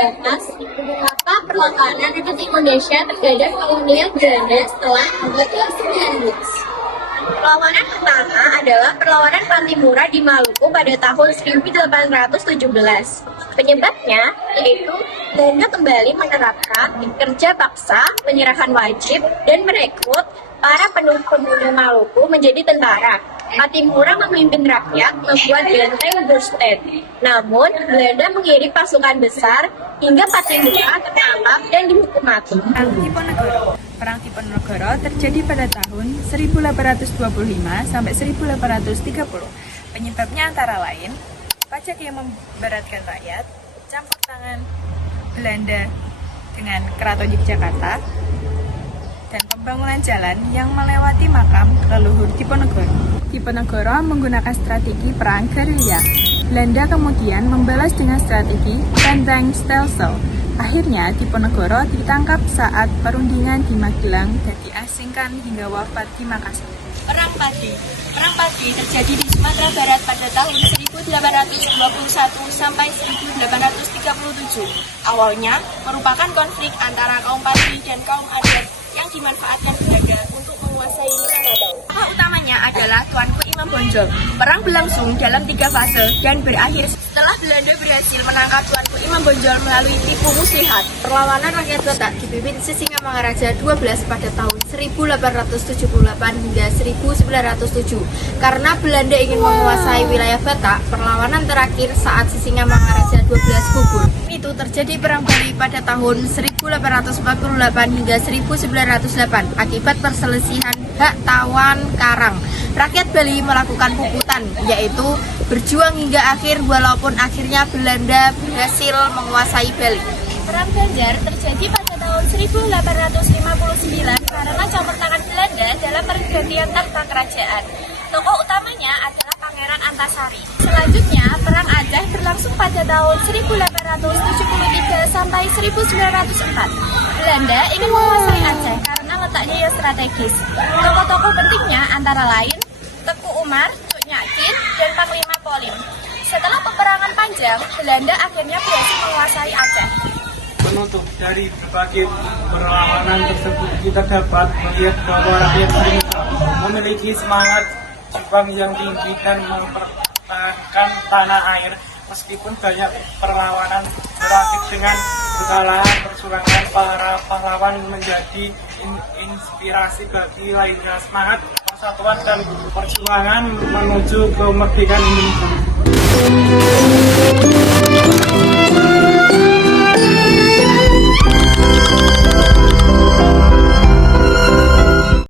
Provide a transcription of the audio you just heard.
membahas mengapa perlawanan rakyat Indonesia terhadap kolonial Belanda setelah abad ke-19. Perlawanan pertama adalah perlawanan Patimura di Maluku pada tahun 1817. Penyebabnya yaitu Belanda kembali menerapkan kerja paksa, penyerahan wajib, dan merekrut para pemuda Maluku menjadi tentara. Patimura memimpin rakyat membuat benteng Bürsten. Namun, Belanda mengirim pasukan besar hingga Patimura tertangkap dan dihukum mati. Perang Diponegoro terjadi pada tahun 1825 sampai 1830. Penyebabnya antara lain pajak yang memberatkan rakyat, campur tangan Belanda dengan Keraton Yogyakarta, dan pembangunan jalan yang melewati makam leluhur Diponegoro. Diponegoro menggunakan strategi perang gerilya. Belanda kemudian membalas dengan strategi benteng Stelsel. Akhirnya Diponegoro ditangkap saat perundingan di Magelang dan diasingkan hingga wafat di Makassar. Perang Padi. Perang Padi terjadi di Sumatera Barat pada tahun 1821 sampai 1837. Awalnya merupakan konflik antara kaum Padi dan kaum adat yang dimanfaatkan Belanda untuk menguasai Minangkabau. Tokoh utamanya adalah Tuanku Imam Bonjol. Perang berlangsung dalam 3 fase dan berakhir setelah Belanda berhasil menangkap Tuanku Imam Bonjol melalui tipu muslihat. Perlawanan rakyat Batak dipimpin Sisingamangaraja 12 pada tahun 1878 hingga 1907. Karena Belanda ingin menguasai wilayah Batak, perlawanan terakhir saat Sisingamangaraja 12 gugur. Itu terjadi perang Bali pada tahun 1848 hingga 1908 akibat perselisihan hak tawan karang. Rakyat Bali melakukan puputan, yaitu berjuang hingga akhir walaupun akhirnya Belanda berhasil menguasai Bali. Perang Banjar terjadi pada tahun 1859 karena campur tangan Belanda dalam pergantian tahta kerajaan. Tokoh utamanya adalah Pangeran Antasari. Selanjutnya, Perang Aceh berlangsung pada tahun 1873 sampai 1904. Belanda ingin menguasai Aceh karena letaknya yang strategis. Tokoh-tokoh pentingnya antara lain Teku Umar, Cuk Nyakin, dan Panglima Polim. Setelah peperangan panjang, Belanda akhirnya berhasil menguasai Aceh. Menutup dari berbagai perlawanan tersebut, kita dapat melihat bahwa rakyat Indonesia memiliki semangat juang yang tinggi dan mempertahankan tanah air meskipun banyak perlawanan berakhir dengan kekalahan. Perjuangan para pahlawan menjadi inspirasi bagi lainnya. Semangat persatuan dan perjuangan menuju kemerdekaan Indonesia.